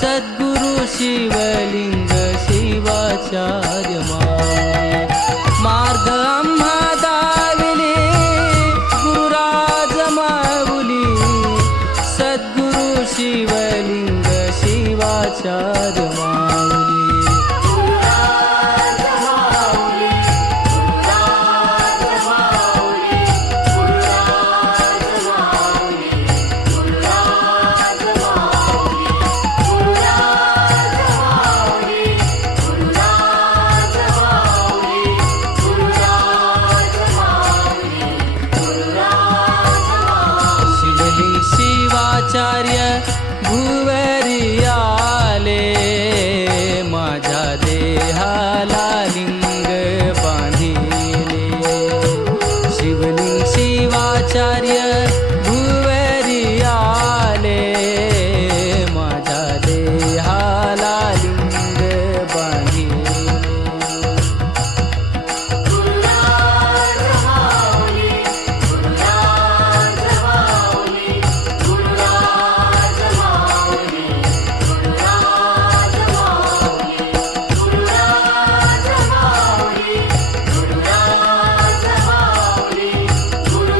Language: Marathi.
सद्गुरु शिवलिंग शिवाचार्य मार्ग आम्हा दाविले गुरुराज माऊली सद्गुरु शिवलिंग शिवाचार्य हाल